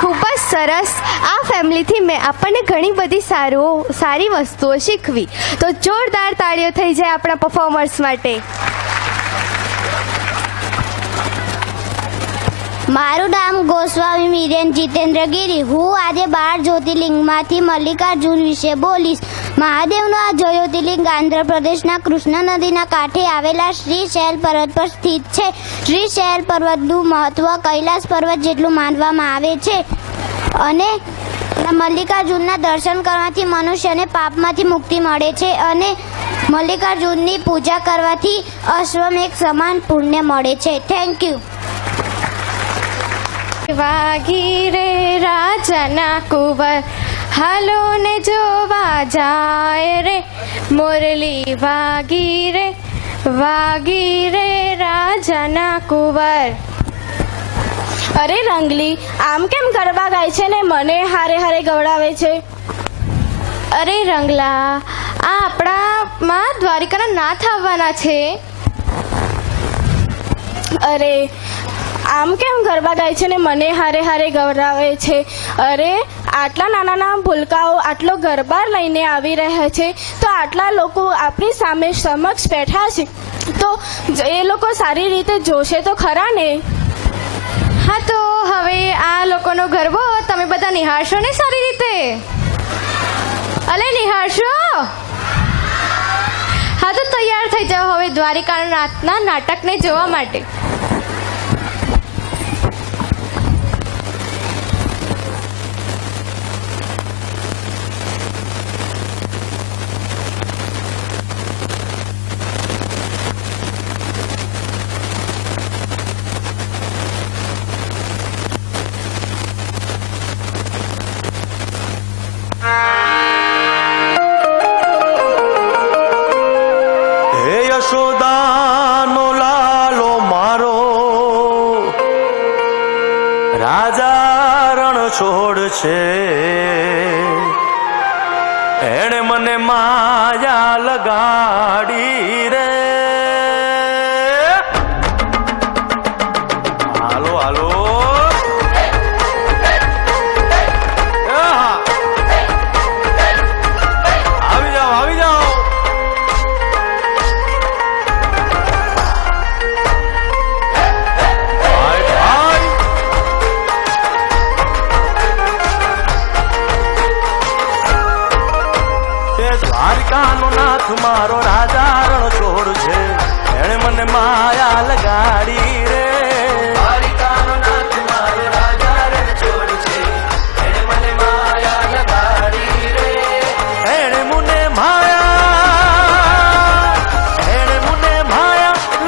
ખૂબ જ સરસ. આ ફેમિલીથી મેં આપણને ઘણી બધી સારી વસ્તુઓ શીખવી. તો જોરદાર તાળીઓ થઈ જાય આપણા પરફોર્મર્સ માટે. મારું નામ ગોસ્વામી મીરેન જીતેન્દ્ર ગિરી. હું આજે 12 જ્યોતિર્લિંગમાંથી મલ્લિકાર્જુન વિશે બોલીશ. મહાદેવનું આ જ્યોતિર્લિંગ આંધ્રપ્રદેશના કૃષ્ણ નદીના કાંઠે આવેલા શ્રીશૈલ પર્વત પર સ્થિત છે. શ્રીશૈલ પર્વતનું મહત્વ કૈલાસ પર્વત જેટલું માનવામાં આવે છે અને મલ્લિકાર્જુનના દર્શન કરવાથી મનુષ્યને પાપમાંથી મુક્તિ મળે છે અને મલ્લિકાર્જુનની પૂજા કરવાથી અશ્વમેઘ સમાન પુણ્ય મળે છે. Thank you. વાગી રે રાજાના કુંવર, હાલો ને જોવા જાય રે. મુરલી વાગી રે રાજાના કુંવર. અરે રંગલી, આમ કેમ ગરબા ગાય છે ને મને હારે હારે ગવડાવે છે? અરે રંગલા, આ આપણામાં દ્વારિકાના નાથ આવવાના છે. અરે આમ કેમ ગરબા ગાય છે ને મને હારે હારે ગવડાવે છે? અરે આટલા નાના નાના ભૂલકાઓ આટલો ગરબા લઈને આવી રહ્યા છે તો આટલા લોકો આપણી સામે સમક્ષ બેઠા છે તો એ લોકો સારી રીતે જોશે તો ખરા ને. હા, તો હવે આ લોકોનો ગરબો તમે બધા નિહાળશો ને સારી રીતે? અલે નિહાળશો? હા, તો તૈયાર થઈ જાઓ હવે દ્વારિકાના નાથના નાટકને જોવા માટે. યશોદાનો લાલો મારો, રાજા રણ છોડ છે. એણે મને માયા લગાડી રે. હાલો હાલો, આવી જાઓ આવી જાઓ. દ્વારિકાનો નાથ મારો રાજા રણ છોડ છે. એણે મને માયા લગાડી રે. દ્વારિકાનો નાથ મારો રાજા રણ છોડ છે. એણે મને માયા લગાડી રે. એણે મને માયા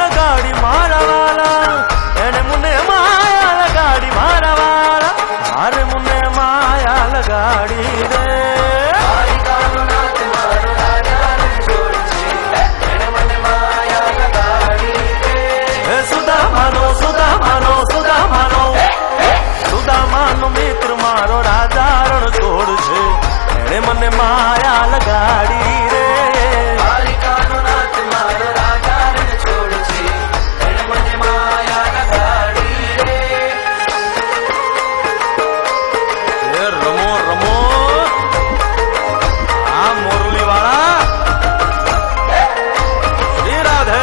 લગાડી મારા વાલા. એણે મને માયા લગાડી મારા વાલા. મારે મને માયા લગાડી રે. મિત્ર મારો રાજા રણ છોડ છે. એણે મને માયા લગાડી રે. દ્વારિકાનો નાથ મારો રાજા રણ છોડ છે. એણે મને માયા લગાડી રે. એ રમો રમો આ મોરલી વાળા. શ્રી રાધે.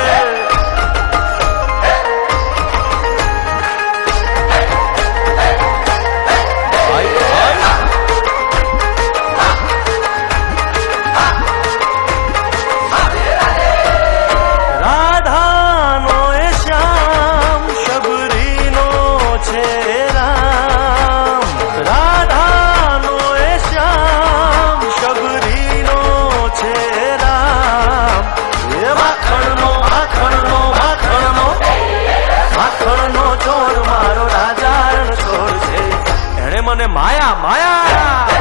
મને માયા માયા